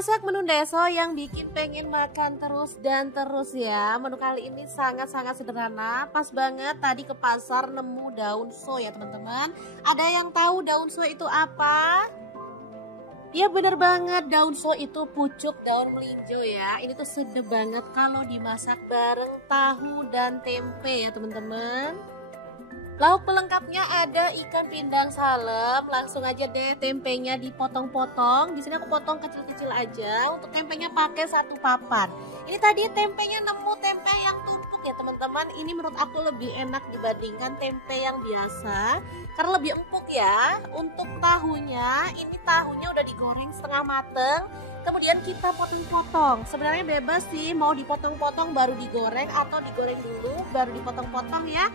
masak menu deso yang bikin pengen makan terus dan terus ya. Menu kali ini sangat-sangat sederhana. Pas banget tadi ke pasar nemu daun so ya teman-teman. Ada yang tahu daun so itu apa? Ya bener banget, daun so itu pucuk daun melinjo ya. Ini tuh sedap banget kalau dimasak bareng tahu dan tempe ya teman-teman. Lauk pelengkapnya ada ikan pindang salem. Langsung aja deh tempenya dipotong-potong. Di sini aku potong kecil-kecil aja. Untuk tempenya pakai satu papan. Ini tadi tempenya nemu tempe yang tumpuk ya teman-teman. Ini menurut aku lebih enak dibandingkan tempe yang biasa karena lebih empuk ya. Untuk tahunya, ini tahunya udah digoreng setengah mateng. Kemudian kita potong-potong. Sebenarnya bebas sih mau dipotong-potong baru digoreng atau digoreng dulu baru dipotong-potong ya.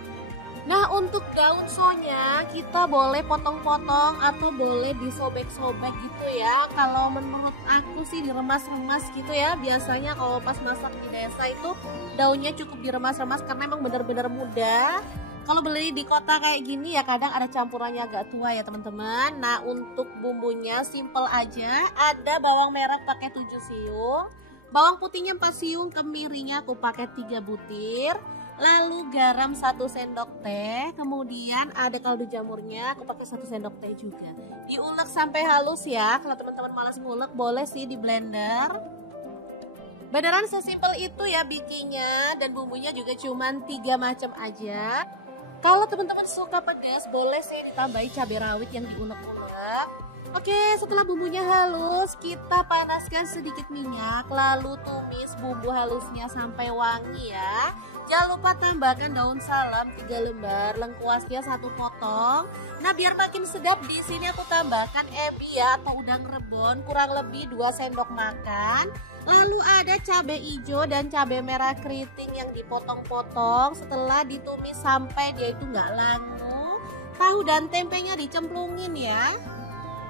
Nah untuk daun sonya kita boleh potong-potong atau boleh disobek-sobek gitu ya. Kalau menurut aku sih diremas-remas gitu ya. Biasanya kalau pas masak di desa itu daunnya cukup diremas-remas karena emang benar-benar mudah. Kalau beli di kota kayak gini ya kadang ada campurannya agak tua ya teman-teman. Nah untuk bumbunya simple aja. Ada bawang merah pakai 7 siung. Bawang putihnya 4 siung, kemirinya aku pakai 3 butir. Lalu garam 1 sendok teh, kemudian ada kaldu jamurnya, aku pakai 1 sendok teh juga. Diulek sampai halus ya. Kalau teman-teman malas ngulek boleh sih di blender. Beneran sesimpel itu ya bikinnya, dan bumbunya juga cuman 3 macam aja. Kalau teman-teman suka pedas boleh sih ditambahi cabai rawit yang diulek-ulek. Oke, setelah bumbunya halus, kita panaskan sedikit minyak, lalu tumis bumbu halusnya sampai wangi ya. Jangan lupa tambahkan daun salam 3 lembar, lengkuasnya 1 potong. Nah, biar makin sedap di sini aku tambahkan ebi ya atau udang rebon kurang lebih 2 sendok makan. Lalu ada cabai hijau dan cabai merah keriting yang dipotong-potong. Setelah ditumis sampai dia itu nggak langu, tahu dan tempenya dicemplungin ya.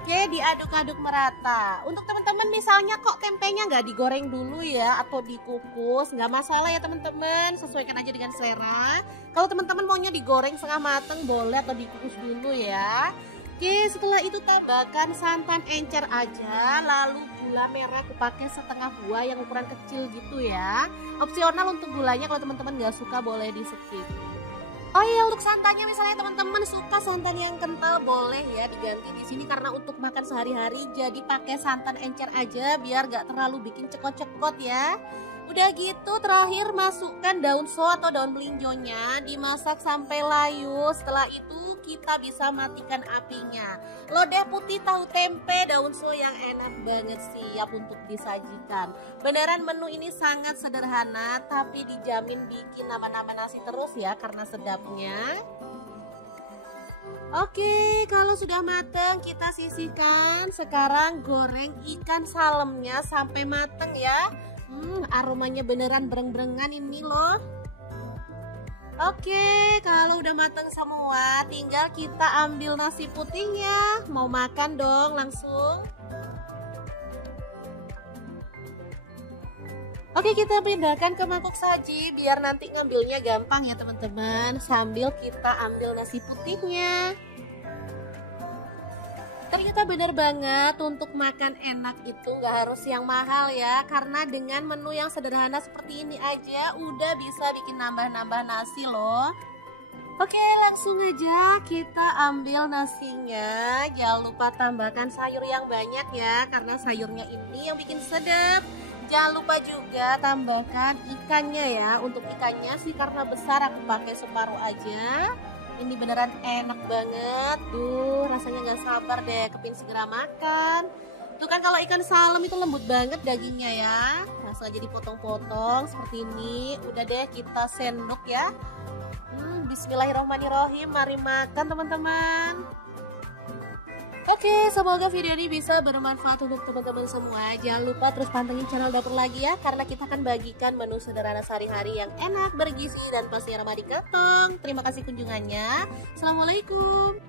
Oke, diaduk-aduk merata. Untuk teman-teman misalnya kok tempenya nggak digoreng dulu ya atau dikukus, nggak masalah ya teman-teman, sesuaikan aja dengan selera. Kalau teman-teman maunya digoreng setengah mateng boleh atau dikukus dulu ya. Oke, setelah itu tambahkan santan encer aja, lalu gula merah aku pakai setengah buah yang ukuran kecil gitu ya. Opsional untuk gulanya, kalau teman-teman nggak suka boleh di skip. Oh iya, untuk santannya misalnya teman-teman suka santan yang kental boleh ya diganti di sini karena untuk makan sehari-hari jadi pakai santan encer aja biar gak terlalu bikin cekot-cekot ya. Udah gitu terakhir masukkan daun so atau daun melinjonya, dimasak sampai layu. Setelah itu kita bisa matikan apinya. Lodeh putih tahu tempe daun so yang enak banget siap untuk disajikan. Beneran menu ini sangat sederhana tapi dijamin bikin nambah-nambah nasi terus ya karena sedapnya. Oke, kalau sudah matang kita sisihkan. Sekarang goreng ikan salemnya sampai matang ya. Aromanya beneran bereng-berengan ini loh. Oke, kalau udah matang semua, tinggal kita ambil nasi putihnya. Mau makan dong langsung. Oke, kita pindahkan ke mangkuk saji biar nanti ngambilnya gampang ya teman-teman. Sambil kita ambil nasi putihnya. Ternyata bener banget untuk makan enak itu gak harus yang mahal ya. Karena dengan menu yang sederhana seperti ini aja udah bisa bikin nambah-nambah nasi loh. Oke, langsung aja kita ambil nasinya. Jangan lupa tambahkan sayur yang banyak ya, karena sayurnya ini yang bikin sedap. Jangan lupa juga tambahkan ikannya ya. Untuk ikannya sih karena besar aku pakai separuh aja. Ini beneran enak banget. Duh, rasanya gak sabar deh kepin segera makan. Tuh kan kalau ikan salem itu lembut banget dagingnya ya. Langsung aja dipotong-potong seperti ini. Udah deh kita sendok ya. Bismillahirrahmanirrahim. Mari makan teman-teman. Oke, semoga video ini bisa bermanfaat untuk teman-teman semua. Jangan lupa terus pantengin channel dapur lagi ya, karena kita akan bagikan menu sederhana sehari-hari yang enak, bergizi, dan pastinya ramah di kantong. Terima kasih kunjungannya. Assalamualaikum.